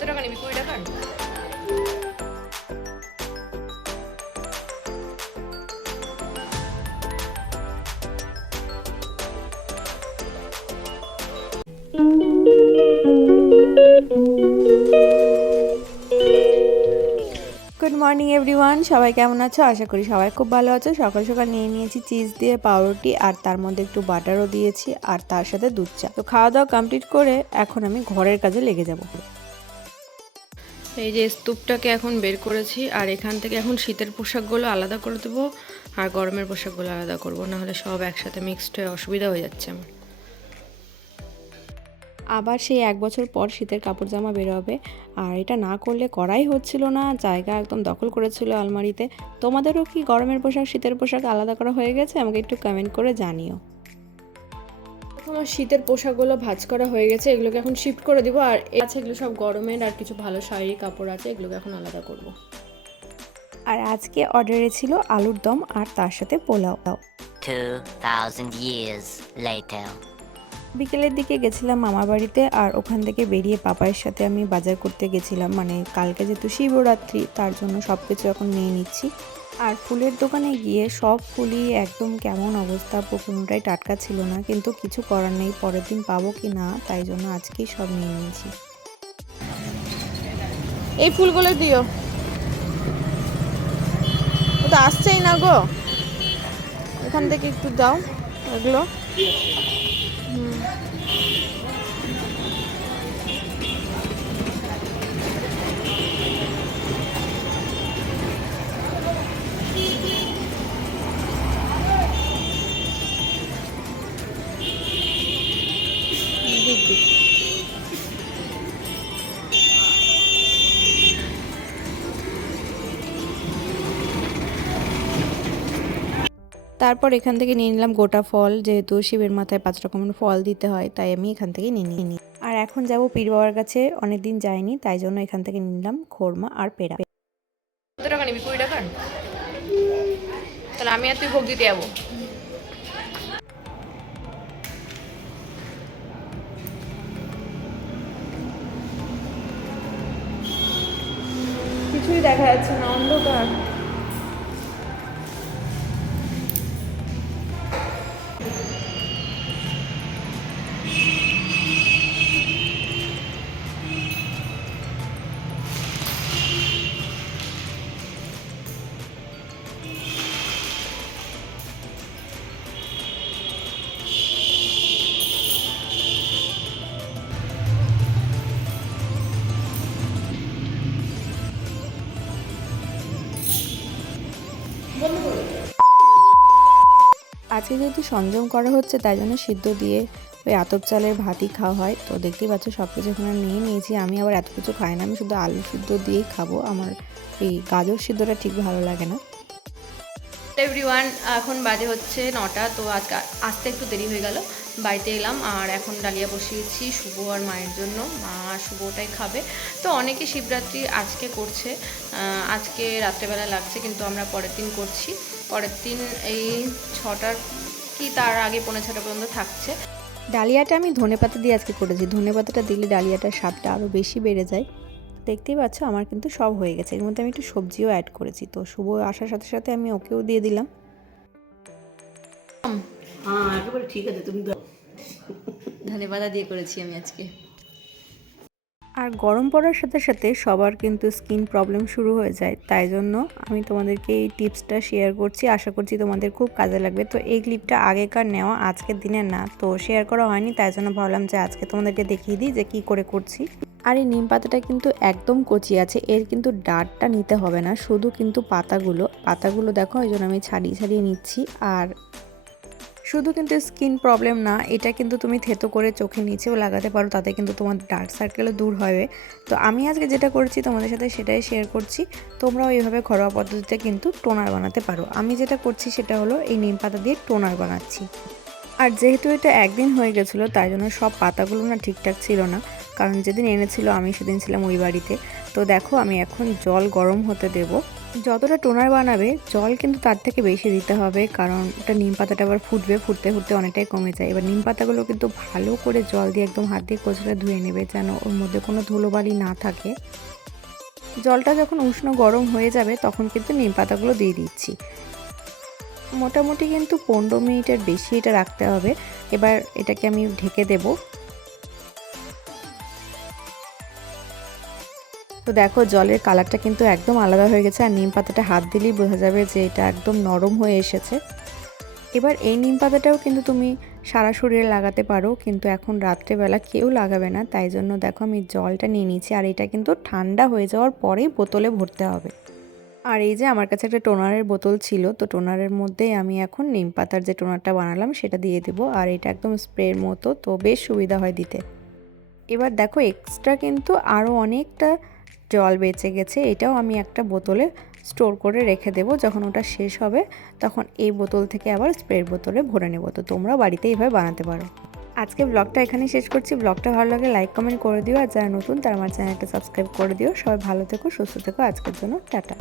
টাকা নিবি কুড়ি টাকার গুড মর্নিং এভরিওয়ান সবাই কেমন আছো? আশা করি সবাই খুব ভালো আছো। সকাল সকাল নিয়ে নিয়েছি চিজ দিয়ে পাউরুটি, আর তার মধ্যে একটু বাটারও দিয়েছি, আর তার সাথে দুধ চা। তো খাওয়া দাওয়া কমপ্লিট করে এখন আমি ঘরের কাজে লেগে যাব। এই যে স্তূপটাকে এখন বের করেছি, আর এখান থেকে এখন শীতের পোশাকগুলো আলাদা করে দেবো, আর গরমের পোশাকগুলো আলাদা করব না হলে সব একসাথে মিক্সড হয়ে অসুবিধা হয়ে যাচ্ছে আমার। আবার সেই এক বছর পর শীতের কাপড় জামা বেরোবে, আর এটা না করলে করাই হচ্ছিল না, জায়গা একদম দখল করেছিল আলমারিতে। তোমাদেরও কি গরমের পোশাক, শীতের পোশাক আলাদা করা হয়ে গেছে? আমাকে একটু কমেন্ট করে জানিও। শীতের পোশাকগুলো ভাজ করা হয়ে গেছে এগুলোকে এখন শিফট করে দিব। আর আছে এগুলো সব গরমের আর কিছু ভালো শাড়ির কাপড় আছে এগুলোকে এখন আলাদা করব। আর আজকে অর্ডারে ছিল আলুর দম আর তার সাথে পোলাও। 2,000 years later. বিকেলের দিকে গেছিলাম মামার বাড়িতে আর ওখান থেকে বেরিয়ে পাপায়ের সাথে আমি বাজার করতে গেছিলাম। মানে কালকে যেহেতু শিবরাত্রি, তার জন্য সব কিছু এখন নিয়ে নিচ্ছি। আর ফুলের দোকানে গিয়ে সব ফুলই একদম কেমন অবস্থা কোনোটাই টাটকা ছিল না। কিন্তু কিছু করার নেই, পরের দিন পাবো কি না, তাই জন্য আজকেই সব নিয়ে নিয়েছি। এই ফুলগুলো দিও। ও তো আসছেই না গো। এখান থেকে একটু দাও ওগুলো তারপর এখান থেকে নিয়ে নিলাম গোটা ফল যেহেতু শিবের মাথায় পাঁচ রকমের ফল দিতে হয় তাই আমি এখান থেকে নিয়ে নিই। আর এখন যাব পীর বাবার কাছে অনেকদিন যাইনি তাই জন্য এখান থেকে নিয়ে নিলাম খোরমা আর পেড়া। কত টাকা নিবি? কুড়ি টাকার তাহলে আমি আর তুই ভোগ দিতে যাব। কিছুই দেখা যাচ্ছে না অন্ধকার। আজকে যেহেতু সংযম করা হচ্ছে তাই জন্য সিদ্ধ দিয়ে ওই আতপ চালের ভাতই খাওয়া হয়। তো দেখতেই পাচ্ছ সব কিছু এখানে নিয়ে নিয়েছি। আমি আবার এত কিছু খাই না, আমি শুধু আলু সিদ্ধ দিয়েই খাব। আমার এই গাজর সিদ্ধটা ঠিক ভালো লাগে না। এভরিওয়ান এখন বাজে হচ্ছে নটা, তো আজকে আসতে একটু দেরি হয়ে গেল। বাড়িতে এলাম আর এখন ডালিয়া বসিয়েছি শুভ আর মায়ের জন্য। মা শুভটাই খাবে। তো অনেকে শিবরাত্রি আজকে করছে আজকে রাত্রেবেলা লাগছে, কিন্তু আমরা পরের দিন করছি। পরের দিন এই ছটার, কি তার আগে পৌনে ছটা পর্যন্ত থাকছে। ডালিয়াটা আমি ধনে পাতা দিয়ে আজকে করেছি। ধনে পাতাটা দিলে ডালিয়াটার স্বাদটা আরও বেশি বেড়ে যায়। দেখতেই পাচ্ছ আমার কিন্তু সব হয়ে গেছে। এর মধ্যে আমি একটু সবজিও অ্যাড করেছি। তো শুভ আসার সাথে সাথে আমি ওকেও দিয়ে দিলাম। হ্যাঁ একেবারে ঠিক আছে তুমি দাও। ধনে পাতা দিয়ে করেছি আমি আজকে। আর গরম পড়ার সাথে সাথে সবার কিন্তু স্কিন প্রবলেম শুরু হয়ে যায়। তাই জন্য আমি তোমাদেরকে এই টিপসটা শেয়ার করছি। আশা করছি তোমাদের খুব কাজে লাগবে। তো এই ক্লিপটা আগেকার নেওয়া, আজকের দিনে না। তো শেয়ার করা হয়নি, তাই জন্য ভাবলাম যে আজকে তোমাদেরকে দেখিয়ে দিই যে কি করে করছি। আর এই নিম পাতাটা কিন্তু একদম কচি আছে, এর কিন্তু ডাঁটটা নিতে হবে না। শুধু কিন্তু পাতাগুলো পাতাগুলো দেখো ওই জন্য আমি ছাড়িয়ে ছাড়িয়ে নিচ্ছি। আর শুধু কিন্তু স্কিন প্রবলেম না, এটা কিন্তু তুমি থেতো করে চোখে নিচেও লাগাতে পারো, তাতে কিন্তু তোমার ডার্ক সার্কেলও দূর হবে। তো আমি আজকে যেটা করেছি তোমাদের সাথে সেটাই শেয়ার করছি, তোমরাও এইভাবে ঘরোয়া পদ্ধতিতে কিন্তু টোনার বানাতে পারো। আমি যেটা করছি সেটা হলো এই নিম পাতা দিয়ে টোনার বানাচ্ছি। আর যেহেতু এটা একদিন হয়ে গেছিল, তাই জন্য সব পাতাগুলো না ঠিকঠাক ছিল না। কারণ যেদিন এনেছিল, আমি সেদিন ছিলাম ওই বাড়িতে। তো দেখো, আমি এখন জল গরম হতে দেব। যতটা টোনার বানাবে, জল কিন্তু তার থেকে বেশি দিতে হবে, কারণ ওটা নিম পাতাটা আবার ফুটবে, ফুটতে ফুটতে অনেকটাই কমে যায়। এবার নিম পাতাগুলো কিন্তু ভালো করে জল দিয়ে একদম হাত দিয়ে কচলে ধুয়ে নেবে, যেন ওর মধ্যে কোনো ধুলোবালি না থাকে। জলটা যখন উষ্ণ গরম হয়ে যাবে, তখন কিন্তু নিম পাতাগুলো দিয়ে দিচ্ছি। মোটামুটি কিন্তু পনেরো মিনিটের বেশি এটা রাখতে হবে। এবার এটাকে আমি ঢেকে দেবো। তো দেখো, জলের কালারটা কিন্তু একদম আলাদা হয়ে গেছে। আর নিম পাতাটা হাত দিলেই বোঝা যাবে যে এটা একদম নরম হয়ে এসেছে। এবার এই নিম পাতাটাও কিন্তু তুমি সারা শরীরে লাগাতে পারো, কিন্তু এখন রাত্রেবেলা কেউ লাগাবে না। তাই জন্য দেখো, আমি জলটা নিয়ে নিয়েছি। আর এটা কিন্তু ঠান্ডা হয়ে যাওয়ার পরেই বোতলে ভরতে হবে। আর এই যে আমার কাছে একটা টোনারের বোতল ছিল, তো টোনারের মধ্যেই আমি এখন নিম পাতার যে টোনারটা বানালাম, সেটা দিয়ে দেবো। আর এটা একদম স্প্রের মতো, তো বেশ সুবিধা হয় দিতে। এবার দেখো এক্সট্রা কিন্তু আরও অনেকটা জল বেঁচে গেছে, এটাও আমি একটা বোতলে স্টোর করে রেখে দেব। যখন ওটা শেষ হবে, তখন এই বোতল থেকে আবার স্প্রের বোতলে ভরে নেব। তো তোমরা বাড়িতে এইভাবে বানাতে পারো। আজকে ব্লগটা এখানে শেষ করছি। ব্লগটা ভালো লাগে লাইক, কমেন্ট করে দিও। আর যারা নতুন, তারা আমার চ্যানেলটা সাবস্ক্রাইব করে দিও। সবাই ভালো থেকো, সুস্থ থেকো। আজকের জন্য টাটা।